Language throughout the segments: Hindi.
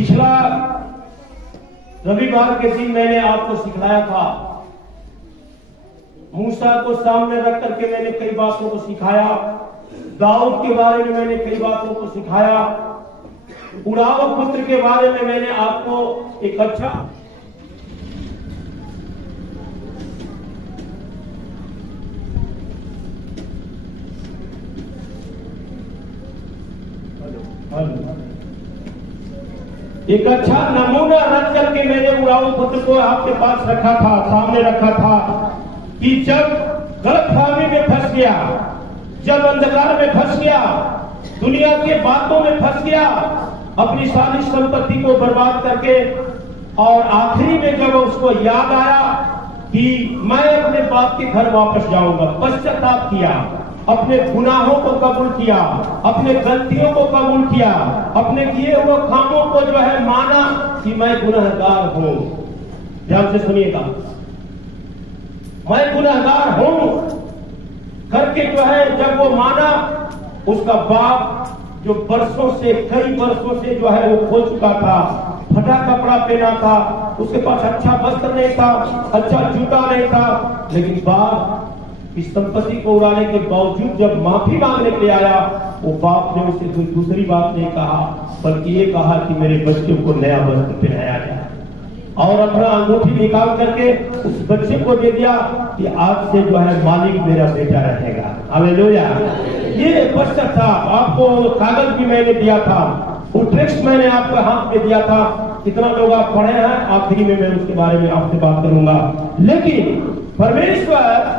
पिछला रविवार के दिन मैंने आपको सिखाया था, मूसा को सामने रख करके मैंने कई बातों को सिखाया, दाऊद के बारे में मैंने कई बातों को सिखाया, उड़ाव पुत्र के बारे में मैंने आपको एक अच्छा नमूना रख करके मैंने उड़ाऊ पुत्र को आपके पास रखा था, सामने रखा था कि जब गलतफहमी में फंस गया, जब अंधकार में फंस गया, दुनिया के बातों में फंस गया, अपनी सारी संपत्ति को बर्बाद करके, और आखिरी में जब उसको याद आया कि मैं अपने बाप के घर वापस जाऊंगा, पश्चाताप किया, अपने गुनाहों को कबूल किया, अपने गलतियों को कबूल किया, अपने किए हुए कामों को जो है माना कि मैं गुनहगार हूं। ध्यान से सुनिएगा, मैं गुनहगार हूं करके जो है जब वो माना, उसका बाप जो बरसों से, कई बरसों से जो है वो खो चुका था, फटा कपड़ा पहना था, उसके पास अच्छा वस्त्र नहीं था, अच्छा जूता नहीं था, लेकिन बाप इस संपत्ति को उड़ाने के बावजूद जब माफी मांगने के लिए आया, वो बाप ने उसे कोई दूसरी बात नहीं कहा, बल्कि ये कहा कि मेरे बच्चे को नया वस्त्र पहनाया जाए, और अपना अंगूठी निकाल करके उस बच्चे को दे दिया कि आज से जो है मालिक मेरा बेटा रहेगा। हालेलुया। ये पश्चाताप आपको कागज भी मैंने दिया था, वो टेक्स्ट मैंने आपके हाथ में दिया था, कितना लोग आप पढ़े हैं, आखिरी में मैं उसके बारे में आपसे बात करूंगा। लेकिन परमेश्वर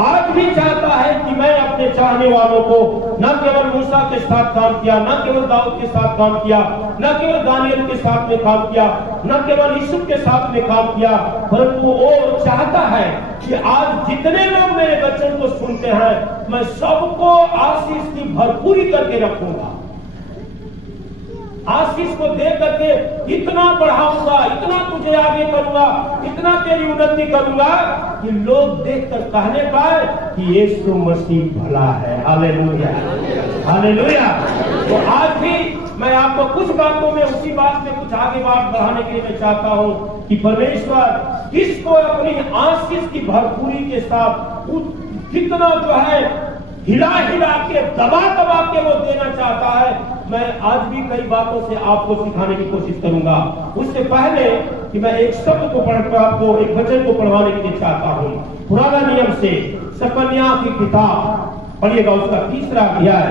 आज भी चाहता है कि मैं अपने चाहने वालों को, न केवल मूसा के साथ काम किया, न केवल दाऊद के साथ काम किया, न केवल दानियल के साथ में काम किया, न केवल यूसुफ के साथ में काम किया, परंतु वो चाहता है कि आज जितने लोग मेरे वचन को सुनते हैं, मैं सबको आशीष की भरपूरी करके रखूंगा, आशीष को दे करके इतना बढ़ाऊंगा, इतना तुझे आगे करूंगा, इतना तेरी उन्नति करूंगा कि लोग देखकर कहने पाए कि यीशु मसीह भला है। Hallelujah, hallelujah. तो आज भी मैं आपको कुछ बातों में, उसी बात में कुछ आगे बात बढ़ाने के लिए मैं चाहता हूं कि परमेश्वर किसको अपनी आशीष की भरपूरी के साथ कितना जो है हिला हिला के, दबा दबा के वो देना चाहता है, मैं आज भी कई बातों से आपको सिखाने की कोशिश करूंगा। उससे पहले कि मैं एक शब्द को पढ़कर आपको, एक वचन को पढ़वाने के लिए चाहता हूं, पुराना नियम से सकन्या की किताब पढ़िएगा, उसका 3रा अध्याय,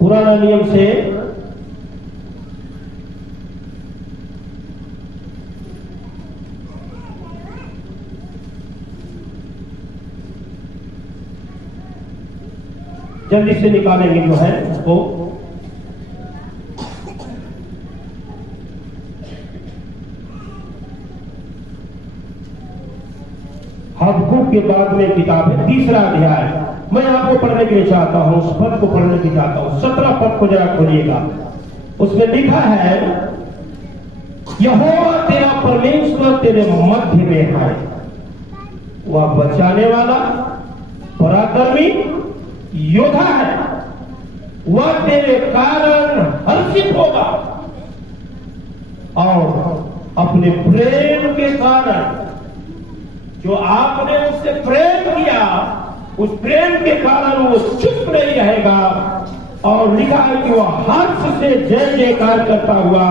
पुराना नियम से जल्दी से निकालेंगे जो है उसको। हबक्कूक के बाद में किताब है, 3रा अध्याय, मैं आपको पढ़ने के लिए चाहता हूं, उस पद को पढ़ने के लिए चाहता हूं, 17 पद को जरा खोलिएगा। उसमें लिखा है, यहोवा तेरा परमेश्वर तेरे मध्य में है, वह बचाने वाला, पराक्रमी योद्धा है, वह तेरे कारण हर्षित होगा, और अपने प्रेम के कारण, जो आपने उससे प्रेम किया, उस प्रेम के कारण वो चुप नहीं रहेगा, और लिखा है कि वह हर्ष से जय जयकार करता हुआ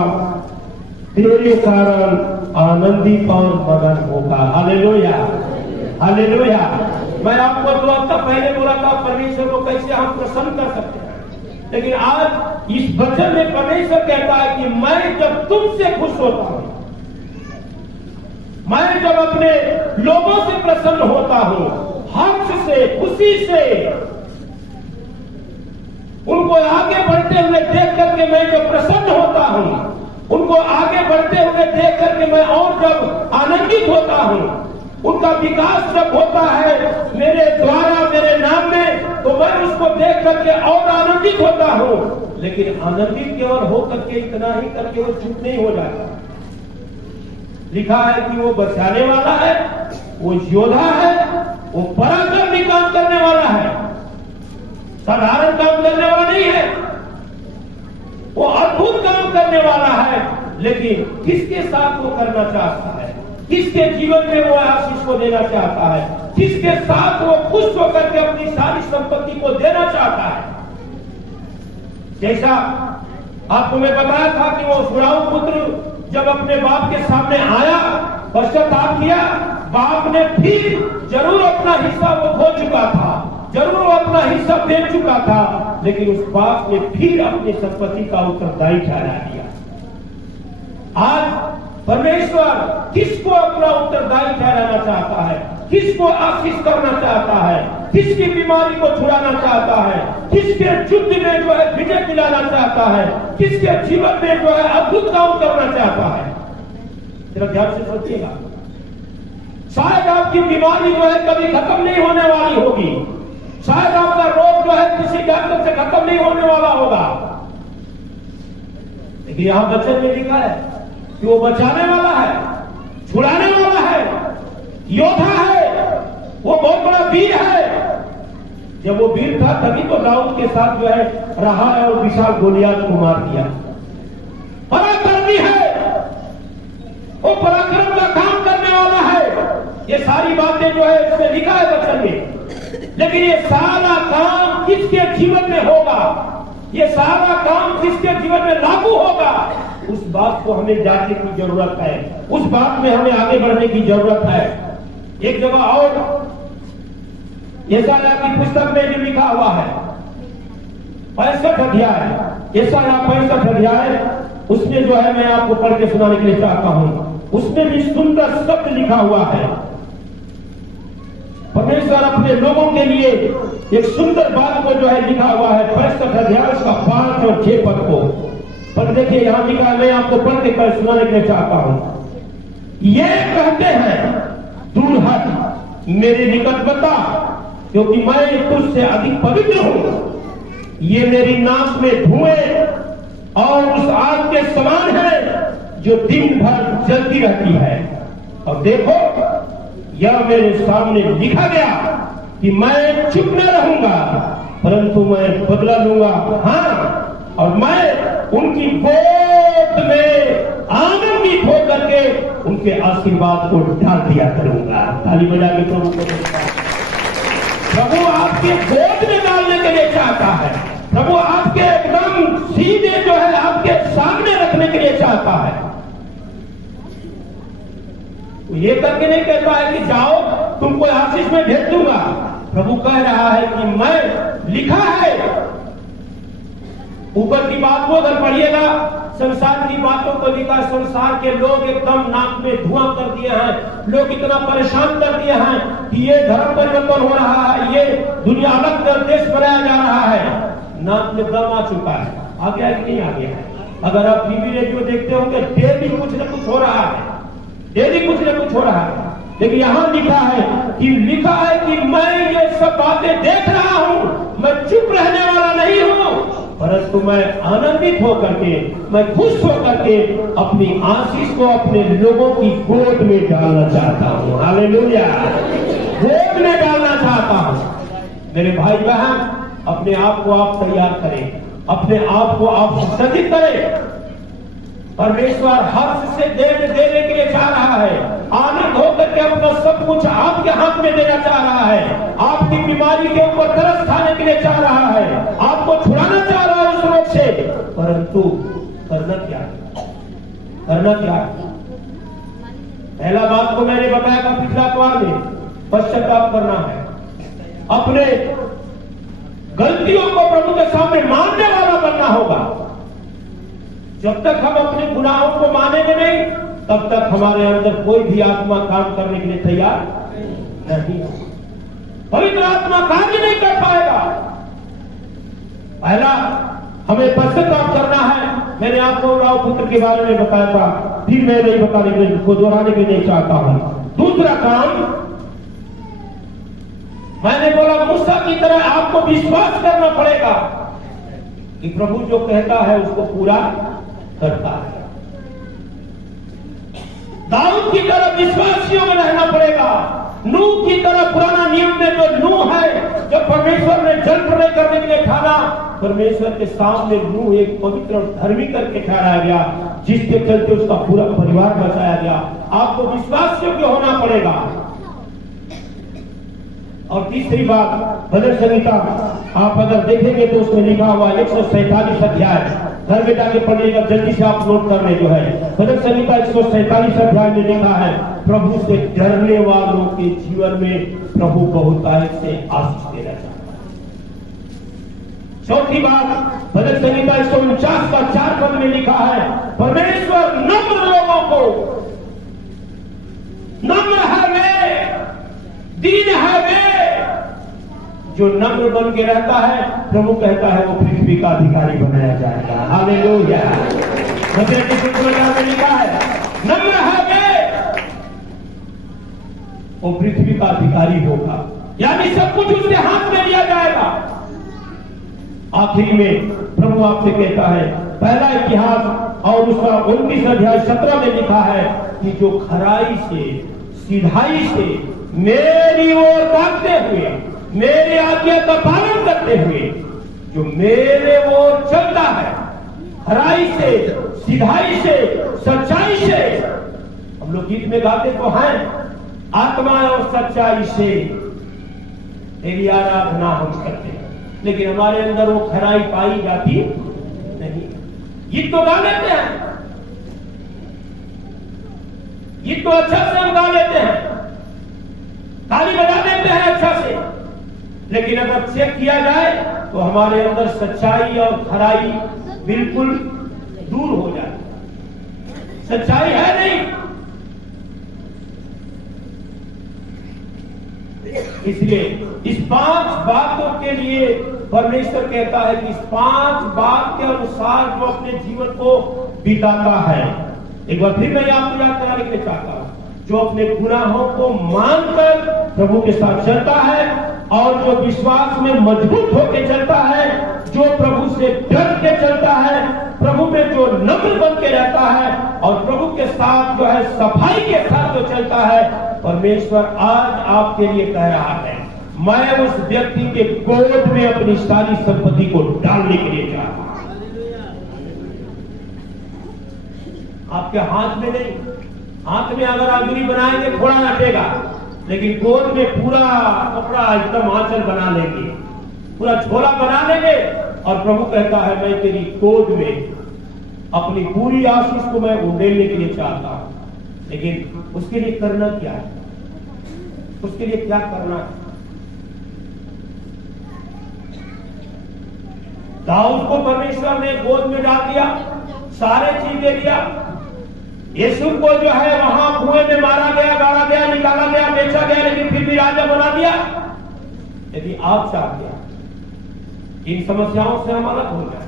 तेरे कारण आनंदित और मगन होगा। Hallelujah, hallelujah. मैं आपको 2 हफ्ता पहले बोला था परमेश्वर को कैसे हम प्रसन्न कर सकते हैं, लेकिन आज इस वचन में परमेश्वर कहता है कि मैं जब तुमसे खुश होता हूं, मैं जब अपने लोगों से प्रसन्न होता हूं, हर्ष से, खुशी से, उनको आगे बढ़ते हुए देख करके मैं जब प्रसन्न होता हूं, उनको आगे बढ़ते हुए देख करके मैं और जब आनंदित होता हूं, उनका विकास जब होता है मेरे द्वारा, मेरे नाम में, तो मैं उसको देख करके और आनंदित होता हूं। लेकिन आनंदित केवल हो करके, इतना ही करके वो चुप नहीं हो जाता। लिखा है कि वो बचाने वाला है, वो योद्धा है, वो पराक्रमी काम करने वाला है, साधारण काम करने वाला नहीं है। करने वाला है, लेकिन किसके साथ वो करना चाहता है, किसके जीवन में वो आशीष को देना चाहता है, किसके साथ वो खुश होकर के अपनी सारी संपत्ति को देना चाहता है। जैसा आपको मैं बताया था कि वो छुड़ाऊ पुत्र जब अपने बाप के सामने आया, पश्चाताप किया, बाप ने फिर जरूर अपना हिस्सा वो खो चुका था, जरूर वो अपना हिस्सा बेच चुका था, लेकिन उस बाप ने फिर अपनी संपत्ति का उत्तरदायी ठहरा दिया। आज परमेश्वर किसको अपना उत्तरदायी ठहराना चाहता है, किसको आशीष करना चाहता है, किसकी बीमारी को छुड़ाना चाहता है, किसके युद्ध में जो है विजय दिलाना चाहता है, किसके जीवन में जो है अद्भुत काम करना चाहता है। जरा ध्यान से सोचिएगा, शायद आपकी बीमारी जो है कभी खत्म नहीं होने वाली होगी, शायद आपका रोग जो है किसी डॉक्टर से खत्म नहीं होने वाला होगा, लेकिन यहां वचन में लिखा है कि वो बचाने वाला है, छुड़ाने वाला है, योद्धा है, वो बहुत बड़ा वीर है। जब वो वीर था तभी तो दाऊद के साथ जो है रहा है और विशाल गोलियात को मार दिया। पराक्रमी है, वो पराक्रम का काम करने वाला है। ये सारी बातें जो है इसमें लिखा है वचन में, लेकिन ये सारा काम किसके जीवन में होगा, ये सारा काम किसके जीवन में लागू होगा, उस बात को हमें जानने की जरूरत है, उस बात में हमें आगे बढ़ने की जरूरत है। एक जगह और यशायाह की पुस्तक में भी लिखा हुआ है 65 अध्याय, यशायाह 65 अध्याय, उसमें जो है मैं आपको पढ़ के सुनाने के लिए चाहता हूं। उसमें भी सुंदर शब्द लिखा हुआ है। परमेश्वर अपने लोगों के लिए एक सुंदर बात को जो है लिखा हुआ है 65 अध्याय का 5 और 6 पद को। पर देखिए यहां लिखा, मैं आपको पढ़ के सुनाने के लिए चाहता हूं। ये कहते हैं, दूर हट, मेरे निकट बता, क्योंकि मैं तुझसे अधिक पवित्र हूं। ये मेरी नाक में धुएं और उस आग के समान है जो दिन भर जलती रहती है। और देखो, यह मेरे सामने लिखा गया कि मैं चुप न रहूंगा, परंतु मैं बदला लूंगा, हाँ, और मैं उनकी गोद में आनंदित होकर के उनके आशीर्वाद को डाल दिया करूंगा। ताली बजा के प्रभु को। प्रभु आपके गोद में डालने के लिए चाहता है, प्रभु आपके एकदम सीधे जो है आपके सामने रखने के लिए चाहता है। ये करके नहीं कहता है कि जाओ तुमको आशीष में भेज दूंगा। प्रभु कह रहा है कि मैं, लिखा है, ऊपर की बात को अगर पढ़िएगा, संसार की बातों को लिखा, संसार के लोग एकदम नाक में धुआं कर दिए हैं, लोग इतना परेशान कर दिए हैं कि ये धर्म परिवर्तन हो रहा है, ये दुनिया अलग देश बनाया जा रहा है। नाक में दम आ चुका है, आ गया कि नहीं आ गया है? अगर आप टीवी रेडियो देखते होंगे, डेली कुछ न कुछ हो रहा है, डेली कुछ न कुछ हो रहा है। लेकिन यहां लिखा है कि मैं ये सब बातें देख रहा हूं, मैं चुप रहने वाला नहीं हूं, परंतु मैं आनंदित होकर के, मैं खुश होकर के अपनी आशीष को अपने लोगों की गोद में डालना चाहता हूं। हालेलुया, गोद में डालना चाहता हूं। मेरे भाई बहन, अपने आप को आप तैयार करें, अपने आप को आप सज्जित करें। परमेश्वर हर्ष से देने के लिए चाह रहा है, आनंद होकर के अपना सब कुछ आपके हाथ में देना चाह रहा है, आपकी बीमारी के ऊपर तरस खाने के लिए चाह रहा है, आपको छुड़ाना चाह रहा है उस रोग से, परंतु करना क्या है? करना क्या है? पहला बात को मैंने बताया था पिछला अखबार में, पश्चाताप करना है, अपने गलतियों को प्रभु के सामने मानने वाला बनना होगा। जब तक हम अपने गुनाहों को मानेंगे नहीं, तब तक हमारे अंदर कोई भी आत्मा काम करने के लिए तैयार नहीं है। पवित्र आत्मा कार्य नहीं कर पाएगा। पहला हमें पश्चाताप करना है। मैंने आपको राव पुत्र के बारे में बताया था, फिर मैं नहीं बताने के लिए, दोहराने के लिए चाहता हूं। दूसरा काम, मैंने बोला मूसा की तरह आपको विश्वास करना पड़ेगा कि प्रभु जो कहता है उसको पूरा करता है। दाऊद की तरह विश्वासियों में रहना पड़ेगा। नूह की तरह, पुराना नियम में जो नूह है, जब परमेश्वर ने जल प्रलय करने के लिए ठाना, परमेश्वर के सामने नूह एक पवित्र और धर्मी करके ठहराया गया, जिसके चलते उसका पूरा परिवार बचाया गया। आपको विश्वास योग्य होना पड़ेगा। और तीसरी बात, भजन संहिता आप अगर देखेंगे तो उसमें लिखा हुआ 147 अध्याय, घर में जाके पढ़िएगा, जल्दी से आप नोट कर ले। जो है भजन संहिता 147 अध्याय में लिखा है, प्रभु से डरने वालों के जीवन में प्रभु बहुतायत से आशीष देना चाहता है। चौथी बात, भजन संहिता 149 का 4 पद में लिखा है, परमेश्वर नम्र लोगों को, नम्र है वे, दीन है वे, जो नम्र बन के रहता है, प्रभु कहता है वो पृथ्वी का अधिकारी बनाया जाएगा। हालेलुया। भजन की पुस्तक में लिखा है, नम्र है वे, वो पृथ्वी का अधिकारी होगा, यानी सब कुछ उसके हाथ में लिया जाएगा। आखिर में प्रभु आपसे कहता है, पहला इतिहास और उसका 19 अध्याय 17 में लिखा है कि जो खराई से, सीधाई से मेरी ओर ताकते हुए, मेरी आज्ञा का पालन करते हुए, जो मेरे ओर चलता है, खराई से, सीधाई से, सच्चाई से, हम लोग गीत में गाते तो हैं, आत्मा और सच्चाई से तेरी आराधना हम करते हैं, लेकिन हमारे अंदर वो खराई पाई जाती नहीं। गीत तो गा लेते हैं, गीत तो अच्छा से हम गा लेते हैं, ताली बजा देते हैं अच्छा से, लेकिन अगर चेक किया जाए तो हमारे अंदर सच्चाई और खराई बिल्कुल दूर हो जाती, सच्चाई है नहीं। इसलिए इस 5 बातों के लिए परमेश्वर कहता है कि इस 5 बात के अनुसार जो अपने जीवन को बिताता है, एक बार फिर मैं आपको याद कराने के लिए चाहता हूं, जो अपने गुनाहों को मानकर प्रभु के साथ चलता है और जो विश्वास में मजबूत होकर चलता है, जो प्रभु से डर के चलता है, प्रभु में जो नम्र बन के रहता है और प्रभु के साथ जो है सफाई के साथ जो चलता है, परमेश्वर आज आपके लिए कह रहा है, मैं उस व्यक्ति के गोद में अपनी सारी संपत्ति को डालने के लिए चाहता हूं। आपके हाथ में नहीं, हाथ में अगर अंगुली बनाएंगे थोड़ा हटेगा, लेकिन गोद में पूरा कपड़ा एकदम आंचल बना लेंगे, पूरा झोला बना लेंगे, और प्रभु कहता है मैं तेरी गोद में अपनी पूरी आशीष को मैं उड़ेलने के लिए चाहता हूं। लेकिन उसके लिए करना क्या है, उसके लिए क्या करना है? दाऊद को परमेश्वर ने गोद में डाल दिया, सारे चीज दे दिया। यीशु को जो है वहां कुएं में मारा गया, गाड़ा गया, निकाला गया, बेचा गया, लेकिन फिर भी राजा बना दिया। यदि आप चाहते हैं इन समस्याओं से हम अलग हो जाए,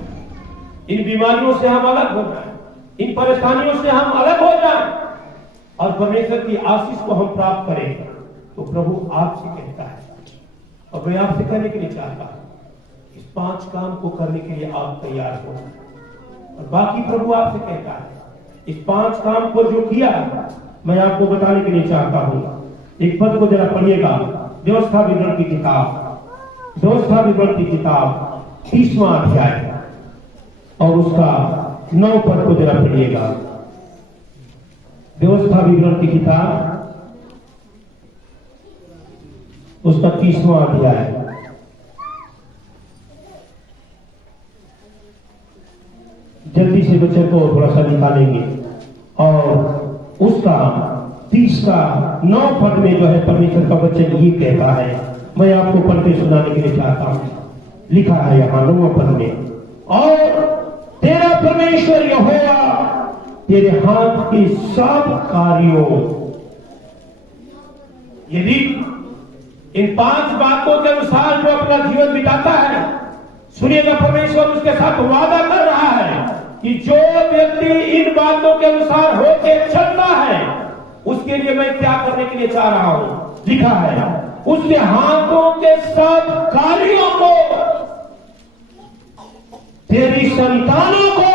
इन बीमारियों से हम अलग हो जाए, इन परेशानियों से हम अलग हो जाए और परमेश्वर की आशीष को हम प्राप्त करें, तो प्रभु आपसे कहता है, और मैं आपसे कहने के लिए चाहता हूं, इस 5 काम को करने के लिए आप तैयार हो। और बाकी प्रभु आपसे कहता है, इस 5 काम को जो किया मैं आपको बताने के लिए चाहता हूं। एक पद को जरा पढ़िएगा, व्यवस्था विवरण की किताब, व्यवस्था विवरण की किताब 30वां अध्याय और उसका 9 पद को जरा पढ़िएगा। व्यवस्था विवरण की किताब उसका 30वां अध्याय, जल्दी से बच्चे को थोड़ा सा निकालेंगे और उसका 30 का 9 पद में जो है परमेश्वर का वचन ये कहता है, मैं आपको पढ़ के सुनाने के लिए चाहता हूं। लिखा है यहां 9 पद में, और तेरा परमेश्वर यहोवा तेरे हाथ के सब कार्यों। यदि इन 5 बातों के अनुसार जो अपना जीवन बिताता है, सुनिएगा, परमेश्वर उसके साथ वादा कर रहा है कि जो व्यक्ति इन बातों के अनुसार होकर चलता है, उसके लिए मैं क्या करने के लिए चाह रहा हूं। लिखा है, उसके हाथों के सब कार्यों को, तेरी संतानों को,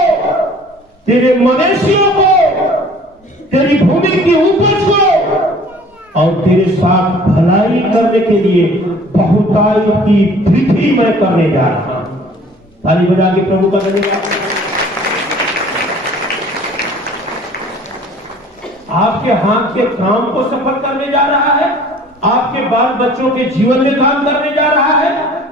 तेरे मवेशियों को, तेरी भूमि की उपज को, और तेरे साथ भलाई करने के लिए बहुतायत की वृद्धि मैं करने जा रहा हूं। ताली बजा के प्रभु का धन्यवाद। आपके हाथ के काम को सफल करने जा रहा है, आपके बाल बच्चों के जीवन में काम करने जा रहा है,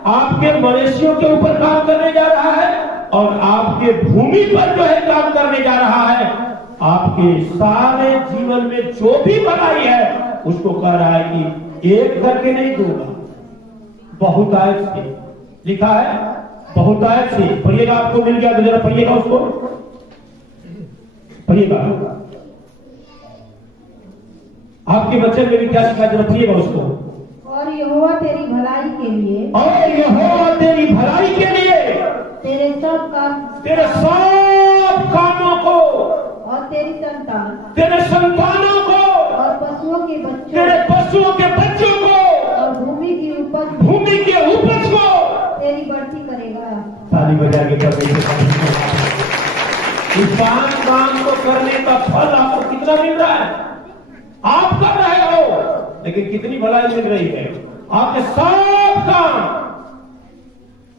आपके मवेशियों के ऊपर काम करने जा रहा है और आपके भूमि पर जो है काम करने जा रहा है। आपके सारे जीवन में जो भी भलाई है उसको कह रहा है कि एक करके नहीं दूंगा, बहुतायत से। लिखा है बहुतायत से। पढ़िएगा, आपको मिल गया तो जरा पढ़िएगा, उसको पढ़िएगा। आपके बच्चे में भी क्या लिखा, जरा पढ़िएगा उसको। और यहोवा तेरी भलाई के लिए, और यहोवा तेरी भलाई के लिए तेरे सब कामों को और तेरी संतान, तेरे संतानों को और पशुओं के बच्चों, तेरे पशुओं के बच्चों को और भूमि के उपज को तेरी बढ़ती करेगा। ताली बजा के इस 5 काम को करने का फल आपको कितना मिल रहा है? आप कर रहे हो, लेकिन कितनी भलाई मिल रही है? आपके सब काम,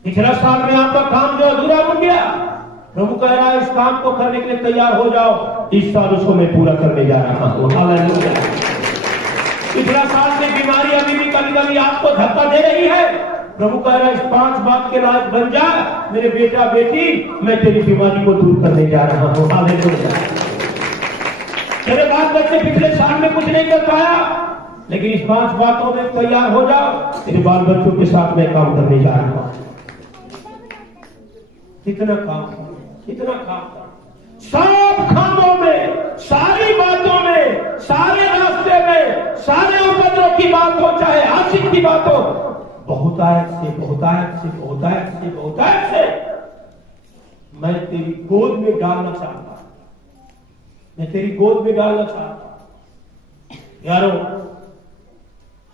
पिछला साल में आपका काम जो अधूरा बन गया, प्रभु कह रहा है इस काम को करने के लिए तैयार हो जाओ, इस साल उसको मैं पूरा करने जा रहा हूं। हालेलुया। पिछला साल में बीमारी अभी भी कभी कभी आपको धक्का दे रही है, प्रभु कह रहा है इस 5 बात के लायक बन जा मेरे बेटा बेटी, मैं तेरी बीमारी को दूर करने जा रहा हूं। हालेलुया। तेरे बाल बच्चे पिछले साल में कुछ नहीं कर पाया, लेकिन इस 5 बातों में तैयार हो जाओ, तेरे बाल बच्चों के साथ मैं काम करने जा रहा हूं। कितना काम, सब कामों में, सारी बातों में, सारे रास्ते में, सारे उपद्रव की बात हो चाहे आशिक की बात हो, बहुतायत से मैं तेरी गोद में डालना चाहता, मैं तेरी गोद में डालना चाहता। यारो,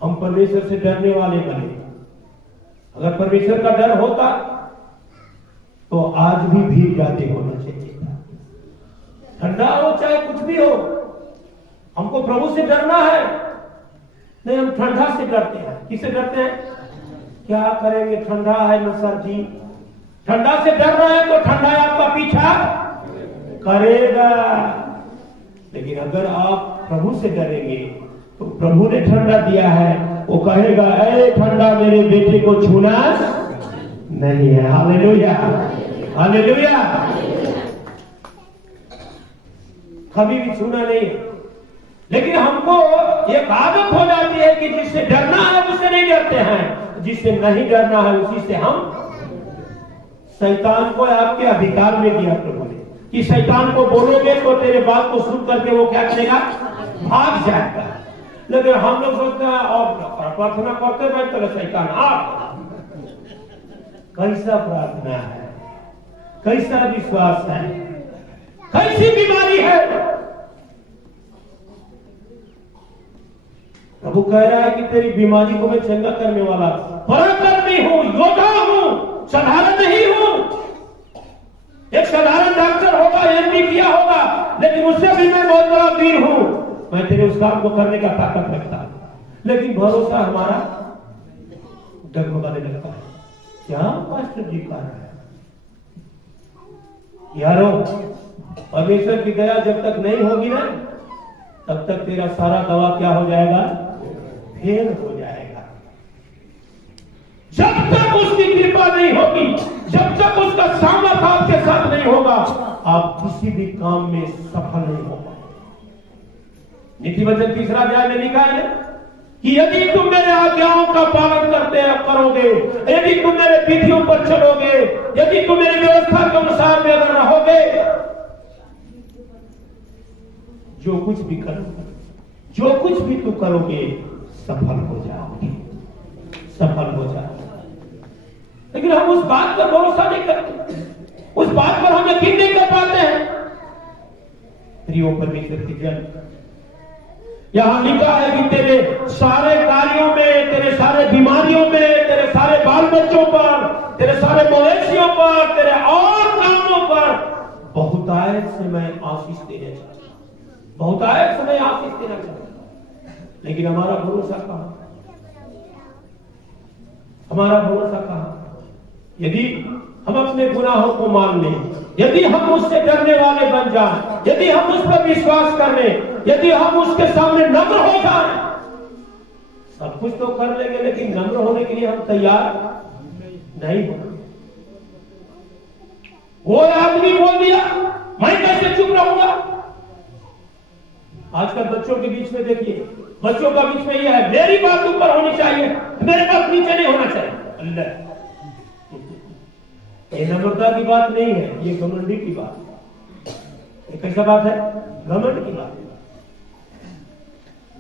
हम परमेश्वर से डरने वाले बने। अगर परमेश्वर का डर होता तो आज भी भीग जाते होना चाहिए। ठंडा हो चाहे कुछ भी हो, हमको प्रभु से डरना है। नहीं, हम ठंडा से डरते हैं। किससे डरते हैं? क्या करेंगे, ठंडा है न सर जी। ठंडा से डर रहे हैं तो ठंडा आपका पीछा करेगा। लेकिन अगर आप प्रभु से डरेंगे तो प्रभु ने ठंडा दिया है, वो कहेगा ऐ ठंडा मेरे बेटे को छूना नहीं है। Hallelujah, hallelujah. कभी भी छूना नहीं है। लेकिन हमको एक आदत हो जाती है कि जिससे डरना है उससे नहीं डरते हैं, जिससे नहीं डरना है उसी से हम। शैतान को आपके अधिकार में दिया प्रभु ने कि शैतान को बोलोगे तो तेरे बात को सुन करके वो क्या करेगा, भाग जाएगा। लेकिन हम लोग सोचते हैं और प्रार्थना करते हैं चलो शैतान आप। कैसा प्रार्थना है, कैसा विश्वास है, कैसी बीमारी है। प्रभु कह रहा है कि तेरी बीमारी को मैं चंगा करने वाला पराक्रमी हूं, योद्धा हूं, साधारण नहीं हूं। एक साधारण डॉक्टर होगा, एमडी किया होगा, लेकिन उससे भी मैं बहुत बड़ा वीर हूं। मैं तेरे उस काम को करने का ताकत रखता हूं। लेकिन भरोसा हमारा डगमगाने लगता है। क्या पास्टर जी कह रहा है? यारो, परमेश्वर की दया जब तक नहीं होगी ना, तब तक तेरा सारा दवा क्या हो जाएगा, फेल हो जाएगा। जब तक उसकी कृपा नहीं होगी, जब तक उसका सामर्थ आपके साथ नहीं होगा, आप किसी भी काम में सफल नहीं होगा। नीति वचन 3 अध्याय में लिखा है कि यदि तुम मेरे आज्ञाओं का पालन करोगे, यदि तुम मेरे विधियों पर चलोगे, यदि तुम मेरी व्यवस्था के अनुसार में अगर रहोगे, जो कुछ भी करोगे, जो कुछ भी तुम करोगे, सफल हो जाओगे, सफल हो जाओगे। लेकिन हम उस बात पर भरोसा नहीं करते, उस बात पर हम यकीन नहीं कर पाते हैं। प्रियो परमेश्वर की जन, यहां लिखा है कि तेरे सारे कार्यों में, तेरे सारे बीमारियों में, तेरे सारे बाल बच्चों पर, तेरे सारे मवेशियों पर, तेरे और कामों पर बहुतायत से मैं आशीष देना चाहता हूं, बहुतायत से मैं आशीष देना चाहता हूं। लेकिन हमारा भरोसा कहां? हमारा भरोसा कहां? यदि हम अपने गुनाहों को मान लें, यदि हम उससे डरने वाले बन जाएं, यदि हम उस पर विश्वास कर लें, यदि हम उसके सामने नम्र हो जाएं, सब कुछ तो कर लेंगे, लेकिन नम्र होने के लिए हम तैयार नहीं हो। वो आदमी बोल दिया, मैं कैसे चुप रहूंगा? आजकल बच्चों के बीच में देखिए, बच्चों का बीच में यह है, मेरी बात ऊपर होनी चाहिए, मेरे बात नीचे नहीं होना चाहिए। अल्लाह, ये नम्रता की बात नहीं है, ये घमंडी की बात है। ये कैसा बात है? घमंड की बात है।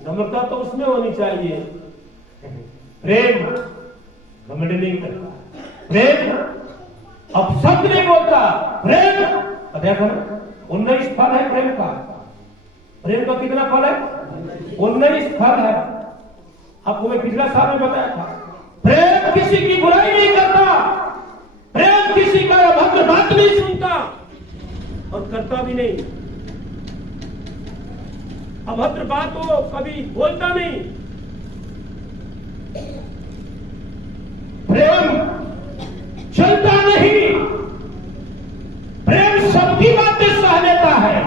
नम्रता तो उसमें होनी चाहिए, प्रेम घमंड नहीं करता, प्रेम अब शब्द नहीं बोलता, प्रेम देखो 19 फल है प्रेम का। प्रेम का कितना फल है? 19 फल है। आपको मैं पिछला साल में बताया था, प्रेम किसी की बुराई नहीं करता, प्रेम किसी का अभद्र बात नहीं सुनता और करता भी नहीं। अभद्र बात वो कभी बोलता नहीं। प्रेम चलता नहीं, प्रेम सबकी बातें सह लेता है,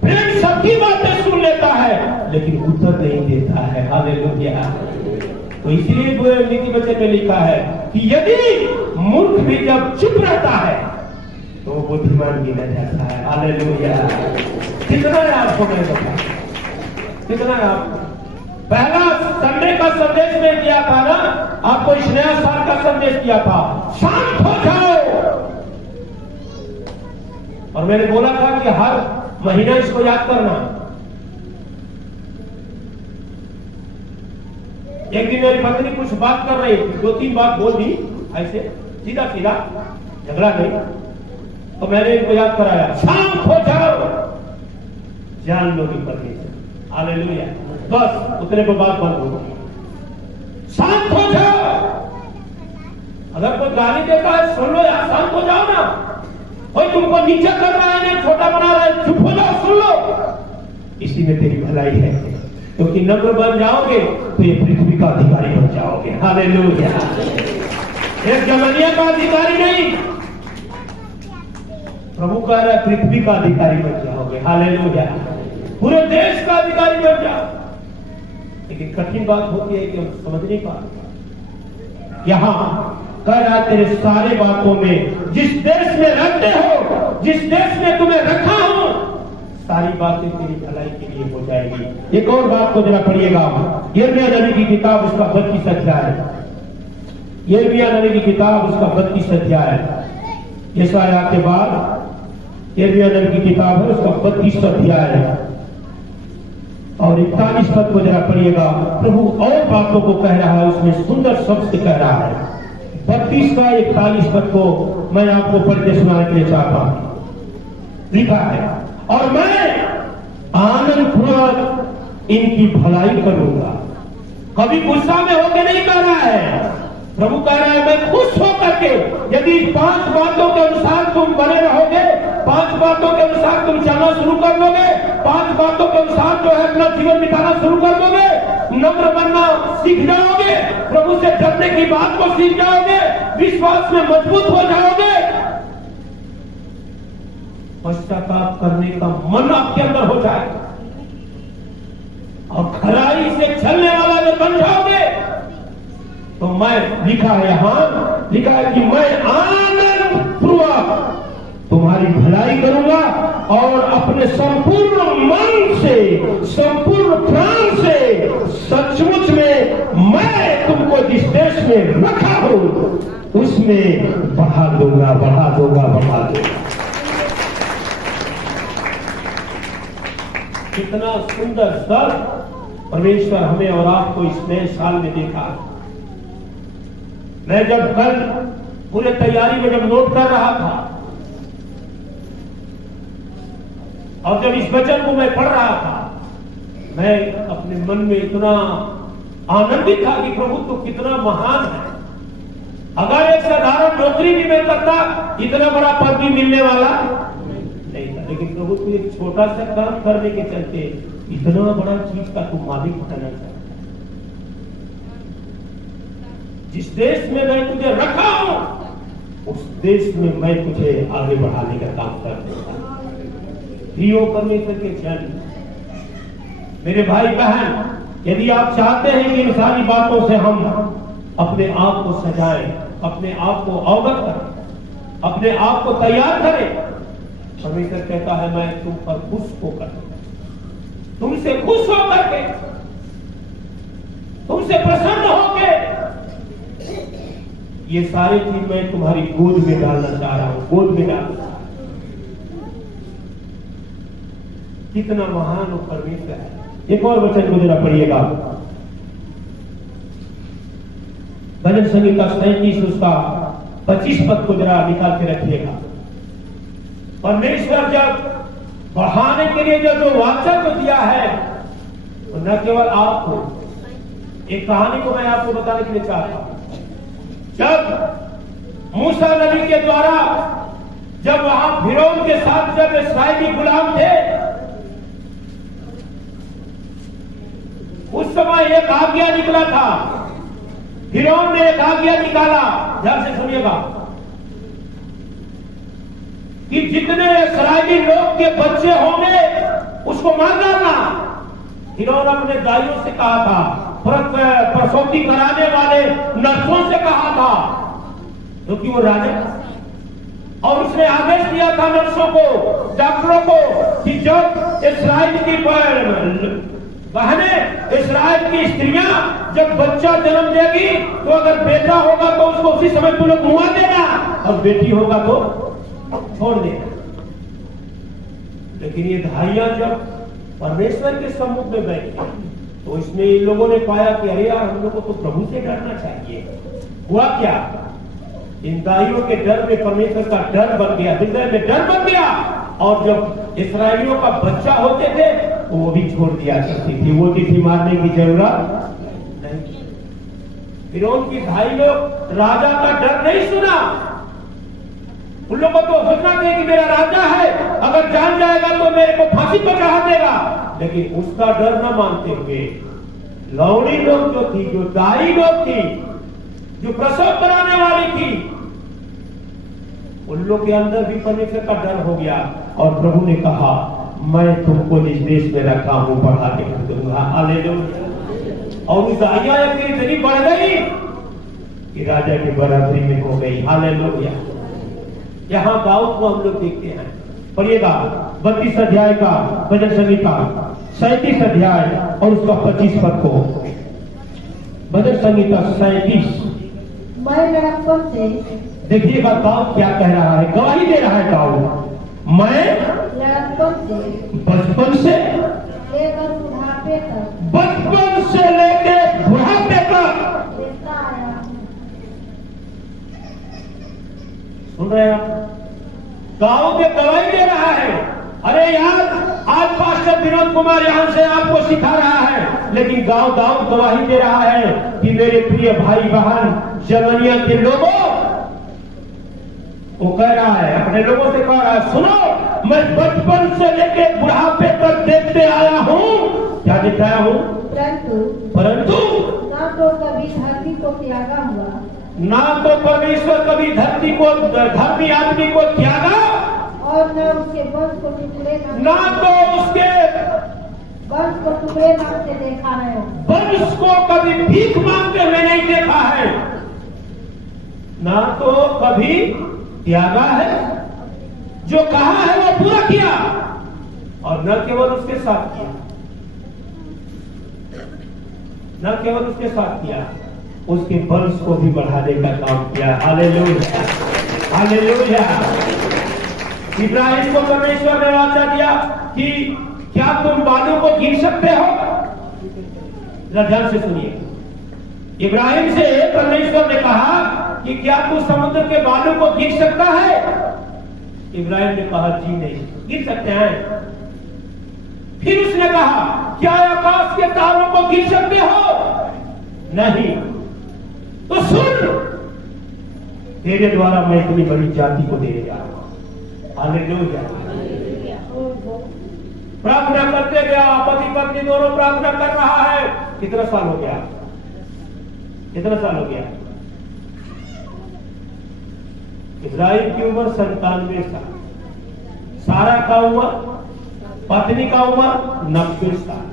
प्रेम सबकी बातें सुन लेता है, लेकिन उत्तर नहीं देता है। हालेलुया। तो इसलिए नीति वचन में लिखा है कि यदि मूर्ख भी जब चुप रहता है तो बुद्धिमान गिना जाता है। हालेलुया। कितना है आपको मैं बता, कितना है आपको? पहला संडे का संदेश में दिया था ना, आपको इस नया साल का संदेश दिया था, शांत हो जाओ। और मैंने बोला था कि हर महीना इसको याद करना। एक दिन मेरी पत्नी कुछ बात कर रही थी, 2-3 बात बोल दी ऐसे सीधा सीधा, झगड़ा नहीं, तो मैंने इनको याद कराया, शांत हो जाओ, जान लो की पत्नी से। हालेलुया। बस उतने पर बात बंद हो गई। शांत हो जाओ। अगर कोई गाली देता है सुन लो यार, शांत हो जाओ ना। कोई तुमको नीचा कर रहा है, नहीं छोटा बना रहा है, चुप हो जाओ, सुन लो। इसी में तेरी भलाई है, क्योंकि नम्र बन जाओगे तो ये पृथ्वी का अधिकारी बन जाओगे। हालेलुया। एक जमनिया का अधिकारी नहीं, प्रभु कह रहा है पृथ्वी का अधिकारी बन जाओगे। हालेलुया। पूरे देश का अधिकारी बन जाओ। लेकिन कठिन बात होती है कि हम समझ नहीं पाते। यहां कह रहा है तेरे सारे बातों में, जिस देश में रहते हो, जिस देश में तुम्हें रखा हूं, सारी बातें तेरी भलाई के लिए हो जाएगी। एक और बात को जरा पढ़िएगा, यिर्मयाह नबी की किताब उसका 32 अध्याय, यिर्मयाह नबी की किताब उसका 32 अध्याय, यशायाह के बाद यिर्मयाह नबी की किताब है उसका 32 अध्याय और 41 पद को जरा पढ़िएगा। प्रभु और बातों को कह रहा है, उसमें सुंदर शब्द से कह रहा है। 32 का 41 पद को मैं आपको पढ़ के सुनाने के लिए चाहता हूं। लिखा है, और मैं आनंद पूर्वक इनकी भलाई करूंगा। कभी गुस्सा में होकर नहीं कह रहा है, प्रभु कह रहा है मैं खुश होकर के, यदि 5 बातों के अनुसार तुम बने रहोगे, 5 बातों के अनुसार तुम चलना शुरू कर लोगे, 5 बातों के अनुसार जो है अपना जीवन बिताना शुरू कर लोगे, नम्र बनना सीख जाओगे, प्रभु से डरने की बात को सीख जाओगे, विश्वास में मजबूत हो जाओगे, पश्चाताप करने का मन आपके अंदर हो जाएगा और खराई से चलने वाला जब बन जाओगे तो मैं, लिखा है यहां, लिखा है कि मैं आनंद पूर्वक तुम्हारी भलाई करूंगा और अपने संपूर्ण मन से, संपूर्ण प्राण से, सचमुच में मैं तुमको जिस देश में रखा हूं उसमें बढ़ा दूंगा, बढ़ा दूंगा, बढ़ा दूंगा। कितना सुंदर स्तर परमेश्वर हमें और आपको इस नए साल में देखा। मैं जब कल पूरे तैयारी में जब नोट कर रहा था और जब इस वचन को मैं पढ़ रहा था, मैं अपने मन में इतना आनंदित था कि प्रभु तो कितना महान है। अगर एक साधारण नौकरी भी मैं करता, इतना बड़ा पद भी मिलने वाला नहीं था, लेकिन प्रभु तू एक छोटा सा कर्म करने के चलते इतना बड़ा चीज का तू मालिक बनना चाहता है। जिस देश में मैं तुझे रखा हूं उस देश में मैं तुझे आगे बढ़ाने का काम कर दूंगा। प्रियो परमेश्वर के जन, मेरे भाई बहन, यदि आप चाहते हैं कि इन सारी बातों से हम अपने आप को सजाएं, अपने आप को अवगत करें, अपने आप को तैयार करें, परमेश्वर कहता है मैं तुम पर खुश होकर, तुमसे खुश होकर के, तुमसे प्रसन्न होकर ये सारी चीज मैं तुम्हारी गोद में डालना चाह रहा हूं, गोद में डालना चाह रहा हूं। कितना महान वो परमेश्वर है। एक और वचन को जरा पढ़िएगा, भजन संहिता 37 उसका 25 पद को जरा निकाल के रखिएगा। परमेश्वर जब बढ़ाने के लिए जो वाचा को दिया है, तो न केवल आपको, एक कहानी को मैं आपको बताने के लिए चाहता हूं। जब मूसा नबी के द्वारा, जब वहां फिरौन के साथ जब इस्राएली गुलाम थे, उस समय एक आज्ञा निकला था। फिरौन ने एक आज्ञा निकाला, ध्यान से सुनिएगा, कि जितने इस्राएली लोग के बच्चे होंगे उसको मार डालना। फिरौन अपने दाइयों से कहा था, प्रसूति कराने वाले नर्सों से कहा था, क्योंकि वो राजा, और उसने आदेश दिया था नर्सों को, डॉक्टरों को, कि जब इस्राएल की बहनें, इस्राएल की स्त्रियां जब बच्चा जन्म देगी, तो अगर बेटा होगा तो उसको उसी समय तुम लोग मुआ देना, और बेटी होगा तो छोड़ देना। लेकिन ये धाइयां जब परमेश्वर के सम्मुख में बैठी, तो इसमें इन लोगों ने पाया कि अरे यार, हम लोग को तो प्रभु से डरना चाहिए। हुआ क्या, इन दाइयों के डर में परमेश्वर का डर बन गया, हृदय में डर बन गया, और जब इस्राएलियों का बच्चा होते थे तो वो भी छोड़ दिया करती थी, वो थी मारने की जरूरत नहीं। फिर उनकी भाई लोग राजा का डर नहीं सुना। उन लोगों को तो सोचना चाहिए कि मेरा राजा है, अगर जान जाएगा तो मेरे को फांसी पर चढ़ा देगा, लेकिन उसका डर न मानते हुए लौड़ी लोग जो थी, जो दाई लोग थी, जो प्रसव कराने वाली थी, उन लोग के अंदर भी परमेश्वर का डर हो गया, और प्रभु ने कहा मैं तुमको जिस देश में रखा हूं बढ़ा के रख दूंगा। हालेलुया। और उस दाइयां इतनी बढ़ गई कि राजा की बराबरी में हो गई। हालेलुया। यहां दाऊद को हम लोग देखते हैं, पढ़िएगा 32 अध्याय का भजन संहिता 37 अध्याय और उसका 25 पद को, भजन संहिता 37। मैं लड़कपन से, देखिएगा दाऊद क्या कह रहा है, गवाही दे रहा है दाऊद, मैं लड़कपन से, बचपन से लेकर बुढ़ापे तक, बचपन से लेके बुढ़ापे तक देखता आया। सुन रहे हैं आप, दाऊद ये गवाही दे रहा है। अरे यार, आज पास्टर विनोद कुमार यहां से आपको सिखा रहा है, लेकिन दाऊद गवाही दे रहा है कि मेरे प्रिय भाई बहन जर्मनिया के लोगों, वो कह रहा है, अपने लोगों से कह रहा है, सुनो, मैं बचपन से लेके बुढ़ापे तक देखते आया हूं। क्या देखता आया हूं? परंतु ना तो कभी धरती को त्यागा हुआ, ना तो परमेश्वर कभी धरती आदमी को त्यागा, और न उसके वंश को टुकड़े ना तो उसके वंश को टुकड़े मांगते देखा है। वंश को कभी भीख मांगते हुए नहीं देखा है, ना तो कभी त्यागा है, जो कहा है वो पूरा किया, और न केवल उसके साथ किया, न केवल उसके साथ किया, उसके वंश को भी बढ़ाने का काम किया। Hallelujah, hallelujah. इब्राहिम को परमेश्वर ने वाचा दिया कि क्या तुम बालू को गिन सकते हो? ध्यान से सुनिए, इब्राहिम से परमेश्वर ने कहा कि क्या तू समुद्र के बालू को गिन सकता है? इब्राहिम ने कहा जी नहीं, गिन सकते हैं। फिर उसने कहा क्या आकाश के तारों को गिन सकते हो? नहीं। तो सुन, तेरे द्वारा मैं इतनी बड़ी जाति को देने जा रहा हूं। हालेलुया। प्रार्थना करते गया, पति पत्नी दोनों प्रार्थना कर रहा है। कितना साल हो गया? कितना साल हो गया? इब्राहिम की उम्र 97 साल, सारा का उम्र, पत्नी का उम्र 90 साल।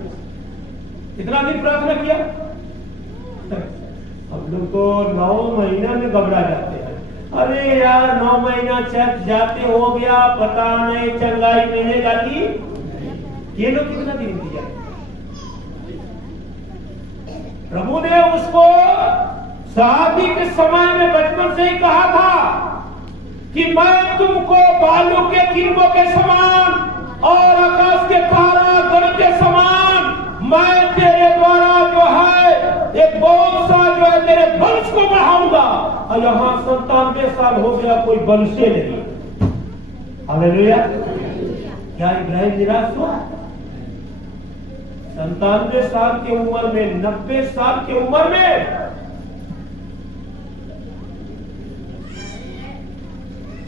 कितना दिन प्रार्थना किया? हम लोग तो 9 महीना में घबरा जाते हैं। अरे यार 9 महीना चर्च जाते हो गया, पता नहीं चंगाई मिलेगा कि ये लोग कितना दिन दिया। प्रभु ने उसको शादी के समय में बचपन से ही कहा था कि मैं तुमको बालू के किरणों के समान और आकाश के तारा गण के समान मैं तेरे द्वारा जो है एक बहुत सा जो है तेरे वंश को बढ़ाऊंगा। और यहाँ 97 साल हो गया, कोई वंश नहीं। हालेलुया। क्या इब्राहिम निराश हुआ? 97 साल की उम्र में, 90 साल की उम्र में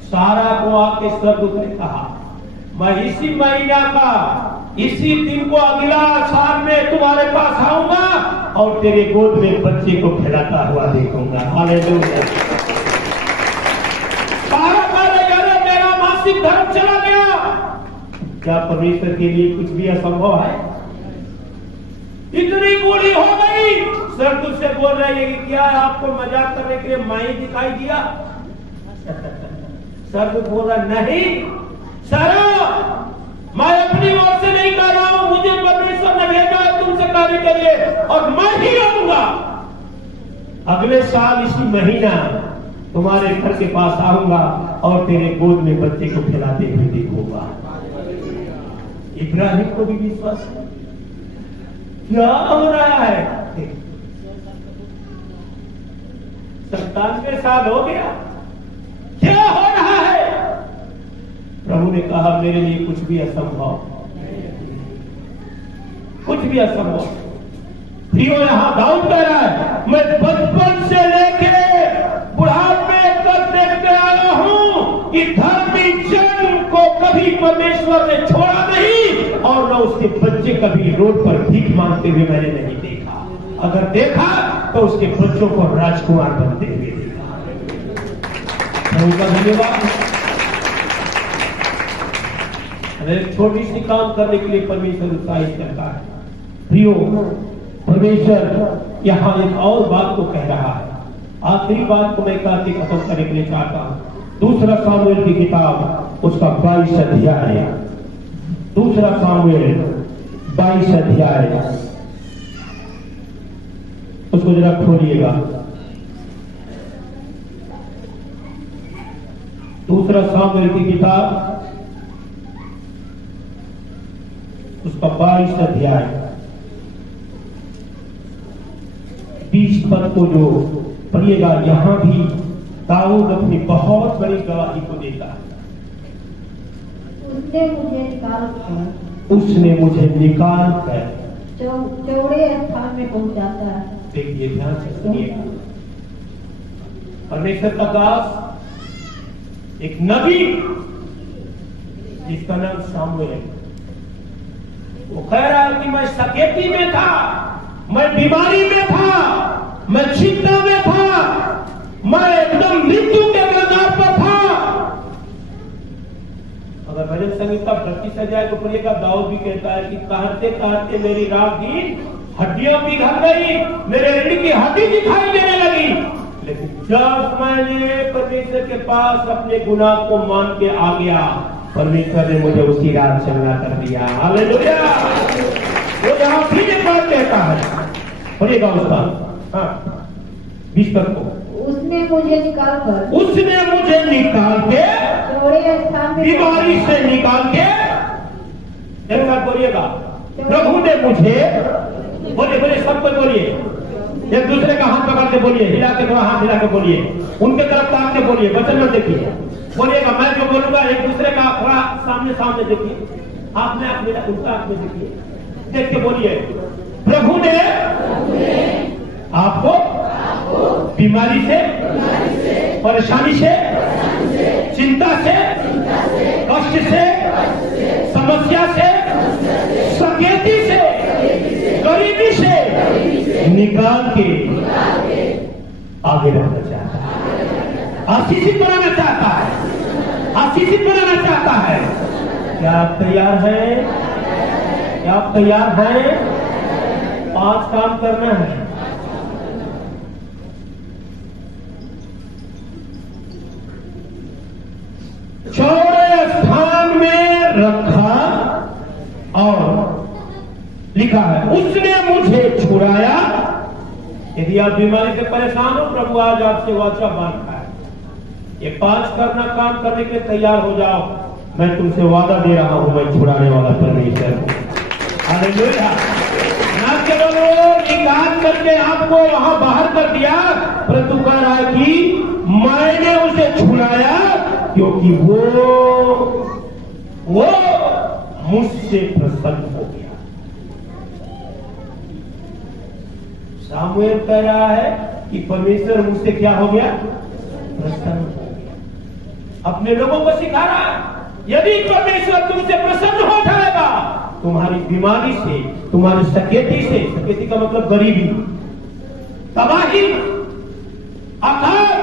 सारा को आके स्वर्गदूत ने कहा, मैं इसी महीना का इसी दिन को अगला साल में तुम्हारे पास आऊंगा और तेरे गोद में बच्चे को खिलाता हुआ देखूंगा। हालेलुया। सारा कार्य मेरा मासिक धर्म चला गया। क्या परमेश्वर के लिए कुछ भी असंभव है? इतनी बूढ़ी हो गई, स्वर्गदूत से बोल रही है कि क्या आपको मजाक करने के लिए मैं ही दिखाई दिया? स्वर्गदूत बोला नहीं सारा, मैं अपनी ओर से नहीं कर रहा हूं, मुझे परमेश्वर ने भेजा है तुमसे कहने के लिए और मैं ही आऊंगा। अगले साल इसी महीना तुम्हारे घर के पास आऊंगा और तेरे गोद में बच्चे को खिलाते हुए देखूंगा। इब्राहिम को भी विश्वास है। क्या हो रहा है? 97 साल हो गया, क्या हो रहा है? प्रभु ने कहा मेरे लिए कुछ भी असंभव, कुछ भी असंभव। प्रियो यहाँ दाऊद कह रहा है, मैं बचपन से लेके बुढ़ापे तक देखते आया हूं कि धर्मी जन को कभी परमेश्वर ने छोड़ा नहीं और न उसके बच्चे कभी रोड पर भीख मांगते हुए मैंने नहीं देखा। अगर देखा तो उसके बच्चों को राजकुमार बनते हुए देखा। प्रभु का धन्यवाद। एक छोटी सी काम करने के लिए परमेश्वर उत्साहित करता है। प्रियो, परमेश्वर यहाँ एक और बात को कह रहा है। आखिरी बात को मैं कह के खत्म करने के लिए चाहता हूँ। दूसरा सामुएल की किताब उसका 22 अध्याय, दूसरा सामुएल 22 अध्याय, उसको जरा खोलिएगा। दूसरा सामुएल की किताब उसका 22 अध्याय 20 पद को जो पढ़िएगा, यहां भी दाऊद अपनी बहुत बड़ी गवाही को देता है। उसने मुझे निकाल कर चौड़े स्थान में पहुंचाता है। देखिए, ध्यान से सुनिएगा। परमेश्वर का दास, एक नबी जिसका नाम सामुएल है, वो कह रहा है कि मैं सकेती में था, मैं बीमारी में था, मैं चिंता में था, मैं एकदम मृत्यु के कगार पर था। अगर भजन संगीत का 32 अध्याय को पढ़िएगा, दाऊद भी कहता है कि कहते कहते मेरी रात दिन हड्डियां पिघल गई, मेरे रीढ़ की हड्डी दिखाई देने लगी। लेकिन जब मैंने परमेश्वर के पास अपने गुनाह को मान के आ गया, परमेश्वर ने मुझे उसी रात चंगा कर दिया। हालेलुया। वो यहाँ भी एक बात कहता है, पढ़िएगा उसका 20 तक को। उसने मुझे निकाल के चौड़े स्थान में, बीमारी से निकाल के, एक बार बोलिएगा, प्रभु ने मुझे, बोलिए सबको बोलिए, एक दूसरे का हाथ पकड़ के बोलिए, हिला के थोड़ा हाथ हिला के बोलिए, उनके तरफ ताक के बोलिए, वचन मत देखिए, बोलिएगा। मैं जो बोलूंगा एक दूसरे का थोड़ा सामने देखिए, आपने उनका हाथ में देखिए, देख के बोलिए, प्रभु ने आपको बीमारी से, परेशानी से, चिंता से, कष्ट से, समस्या से, सकेती से, गरीबी से निकाल के आगे बढ़ना चाहता है। आशीषित बनाना चाहता है, आशीषित बनाना चाहता है। क्या आप तैयार हैं? क्या आप तैयार हैं? 5 काम करना है। चौड़े स्थान में रखा और लिखा है उसने मुझे छुड़ाया। यदि आप बीमारी से परेशान हो, प्रभु आज आपसे वाचा मांगता है। ये 5 काम करने के लिए तैयार हो जाओ। मैं तुमसे वादा दे रहा हूं, मैं छुड़ाने वाला परमेश्वर हूं। हालेलुया। ना केवल वो निकाल करके आपको वहां बाहर कर दिया, परंतु कह रहा है कि मैंने उसे छुड़ाया क्योंकि वो मुझसे प्रसन्न हो गया। सामुएल कह रहा है कि परमेश्वर मुझसे क्या हो गया? प्रसन्न हो गया। अपने लोगों को सिखा रहा है, यदि परमेश्वर तुमसे प्रसन्न हो जाएगा, तुम्हारी बीमारी से, तुम्हारी सकेती से, सकेती का मतलब गरीबी, तबाही, अकाल,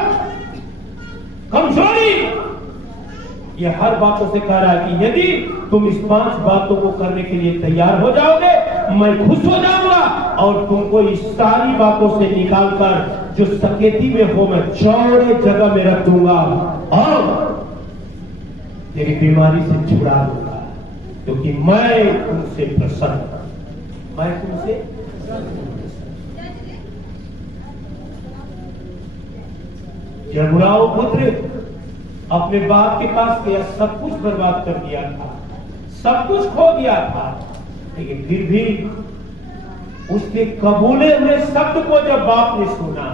कमजोरी, ये हर बातों से कह रहा है कि यदि तुम इस 5 बातों को करने के लिए तैयार हो जाओगे, मैं खुश हो जाऊंगा और तुमको इस सारी बातों से निकालकर जो सकेती में हो, मैं चौड़े जगह में रख दूंगा और तेरी बीमारी से छुड़ा दूंगा, क्योंकि मैं तुमसे प्रसन्न, मैं तुमसे। जबुराव पुत्र अपने बाप के पास गया, सब कुछ बर्बाद कर दिया था, सब कुछ खो दिया था, लेकिन फिर भी उसके कबूले हुए शब्द को जब बाप ने सुना,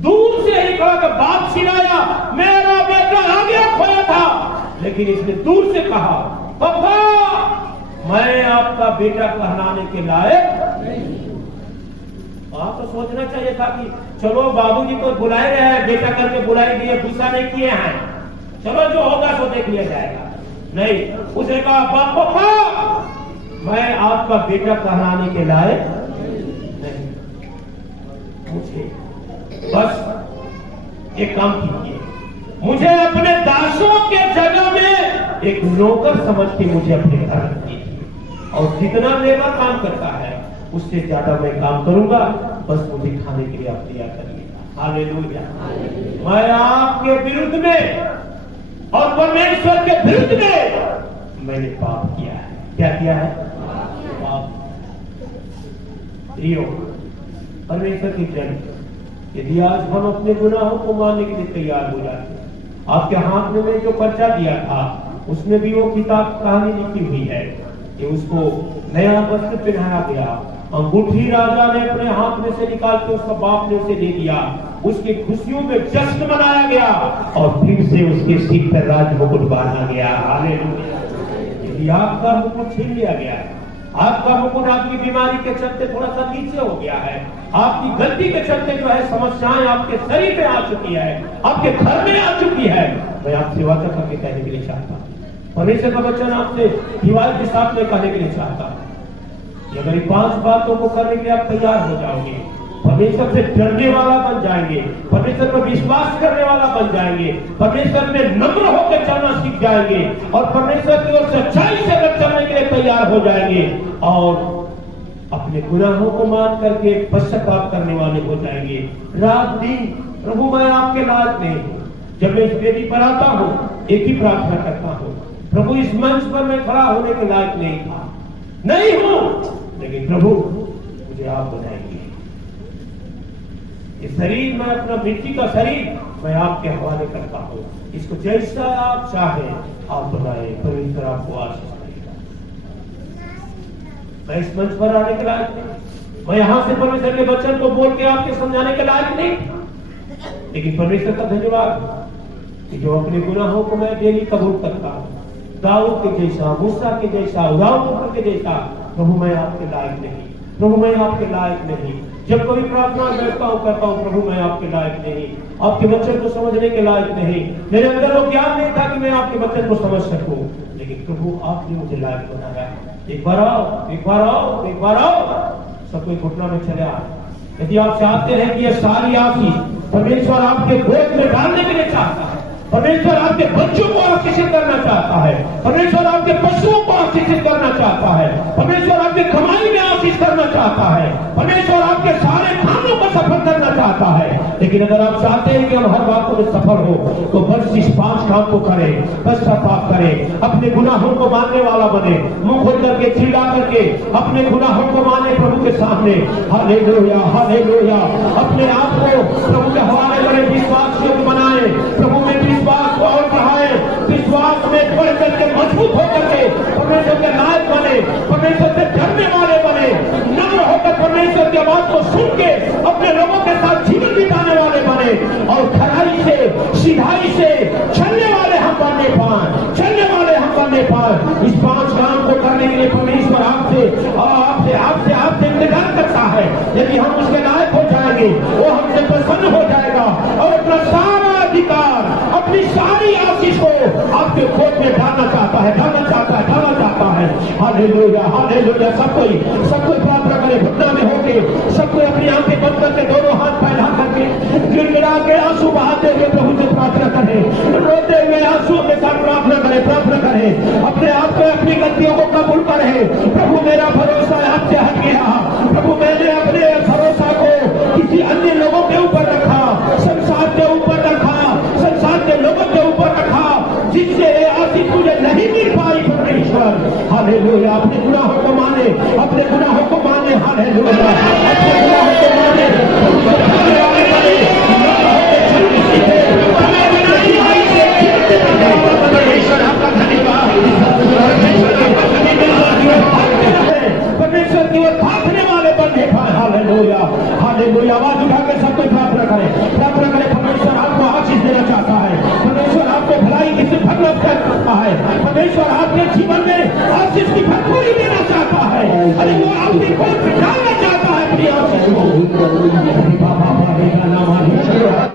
दूर से ही कहा कि बाप चिल्लाया, मेरा बेटा आ गया, खोया था, लेकिन इसने दूर से कहा, पापा मैं आपका बेटा कहलाने के लायक नहीं। आप तो सोचना चाहिए था कि चलो बाबूजी तो बुलाए रहे हैं, बेटा करके बुलाए दिए, गुस्सा नहीं किए हैं, चलो जो होगा सो देख लिया जाएगा। नहीं, उसने कहा पापा मैं आपका बेटा कहलाने के लायक नहीं, मुझे बस एक काम कीजिए, मुझे अपने दासों के जगह में एक नौकर समझ के मुझे अपने घर रख दीजिए, और जितना लेबर काम करता है उससे ज्यादा मैं काम करूंगा, बस मुझे खाने के लिए आप तैयार करिएगा। हालेलुया। मैं आपके विरुद्ध में और परमेश्वर के विरुद्ध में मैंने पाप किया है। क्या किया है? पाप। प्रियो परमेश्वर की जन, यदि आज हम अपने गुनाहों को मानने के लिए तैयार हो जाते, आपके हाथ में जो पर्चा दिया था उसमें भी वो किताब कहानी लिखी हुई है कि उसको नया वस्त्र पहनाया गया, अंगूठी राजा ने अपने हाथ में से निकाल के उसका बाप ने उसे दे दिया, उसकी खुशियों में जश्न मनाया गया और फिर से उसके सिर पर राज मुकुट बांधा गया। हालेलुया। यदि आपका मुकुट छीन लिया गया है, आपका मुकुट आपकी बीमारी के चलते थोड़ा सा नीचे हो गया है, आपकी गलती के चलते जो है समस्याएं आपके शरीर में आ चुकी है, आपके घर में आ चुकी है, मैं आपसे वादा करके कहने के लिए चाहता हूँ, परमेश्वर का वचन आपसे दीवार के साथ में कहने के लिए चाहता हूँ, अगर 5 बातों को करने के लिए आप तैयार हो जाओगे, परमेश्वर से डरने वाला बन जाएंगे, परमेश्वर पर विश्वास करने वाला बन जाएंगे, परमेश्वर में नम्र होकर चलना सीख जाएंगे और परमेश्वर की ओर सच्चाई से अगर चलने के लिए तैयार हो जाएंगे और अपने गुनाहों को मान करके पश्चाताप करने वाले हो जाएंगे। रात दिन प्रभु मैं आपके लायक नहीं हूँ। जब मैं इस वेदी पर आता हूँ एक ही प्रार्थना करता हूँ, प्रभु इस मंच पर मैं खड़ा होने के लायक नहीं था, नहीं हूँ, लेकिन प्रभु मुझे आप बनाएंगे। ये शरीर मैं अपना मिट्टी का शरीर मैं आपके हवाले करता हूँ, इसको जैसा आप चाहे आप बनाए, परमेश्वर आपको आशीष करेगा। मैं इस मंच पर आने के लायक नहीं, मैं यहां से परमेश्वर के वचन को बोल के आपके समझाने के लायक नहीं, लेकिन परमेश्वर का धन्यवाद कि जो अपने गुनाहों को मैं डेली कबूल करता हूँ, दाऊद के जैसा, मूसा के जैसा, उदाम के जैसा, प्रभु मैं आपके लायक नहीं, प्रभु मैं आपके लायक नहीं। जब कोई प्रार्थना करता हूँ प्रभु मैं आपके लायक नहीं, आपके वचन को समझने के लायक नहीं, मेरे अंदर वो ज्ञान नहीं था कि मैं आपके वचन को समझ सकूं, लेकिन प्रभु आपने मुझे लायक बनाया। एक बार आओ, एक बार आओ, एक बार आओ, सब कोई घुटना में चले आओ। यदि आप चाहते हैं कि यह सारी आशीष परमेश्वर आपके गोद में डालने के लिए चाहता है। परमेश्वर आपके बच्चों को आशीषित करना चाहता है। परमेश्वर आपके पशुओं को आशीषित करना चाहता है। परमेश्वर आपके कमाई में आशीष करना चाहता है। परमेश्वर आपके सारे कामों को सफल करना चाहता है। लेकिन अगर आप चाहते हैं कि हम हर बातों में सफल हो, तो बस इस 5 काम को करें। पश्चाताप करें, अपने गुनाहों को मानने वाला बने, मुंह खोल करके चिल्ला करके अपने गुनाहों को माने प्रभु के सामने। Hallelujah, hallelujah. अपने आप को प्रभु के हवाले करें, विश्वास योग्य बनाए, प्रभु में विश्वास को और बढ़ाए, विश्वास में बढ़ करके मजबूत होकर के परमेश्वर के लायक बने, परमेश्वर से डरने वाले बने, नम्र होकर परमेश्वर की आवाज को सुन के अपने लोगों के साथ जीवन बिताने वाले बने, और खराई से, सीधाई से चलने वाले हम बनने पाए, चलने वाले हम बनने पाए। इस 5 काम को करने के लिए परमेश्वर आपसे आपसे आपसे आपसे इंतजार करता है। यदि हम उसके लायक हो जाएंगे, वो हमसे प्रसन्न हो जाएगा और अपना सारा अधिकार, अपनी सारी आशीष को आपके गोद में डालना चाहता है, डालना चाहता है, डालना चाहता है। Hallelujah, hallelujah. सब कोई प्रार्थना करे, घुटना में होके, सब कोई अपनी आंखें बंद करके, दोनों हाथ फैला करके, गिड़गिड़ा के आंसू बहाते हुए प्रभु से प्रार्थना करें, रोते हुए आंसुओं के साथ प्रार्थना करें, प्रार्थना करें। अपने आप को, अपनी गलतियों को कबूल करें। प्रभु मेरा भरोसा आपसे हट गया, प्रभु मैंने अपने भरोसा को किसी अन्य लोगों के ऊपर रखा, संसार के ऊपर रखा, संसार के लोगों के ऊपर रखा, जिससे आशीष मुझे नहीं मिल पाई। परमेश्वर हालेलुया, अपने गुनाहों को माने, अपने गुनाहों को माने। हालेलुया, अपने गुनाहों को माने, परमेश्वर आपका धन्यवाद, परमेश्वर की ओर भागने वाले बनने पाए। Hallelujah, hallelujah. आवाज उठा के सब कोई प्रार्थना करें, प्रार्थना करें। परमेश्वर आपको आशीष देना चाहता है, परमेश्वर आपको भलाई की भरपूर करता है, परमेश्वर आपके जीवन में आशीष की भरपूरी देना चाहता है। अरे वो आपकी गोद में डालना चाहता है अपनी आशीष को।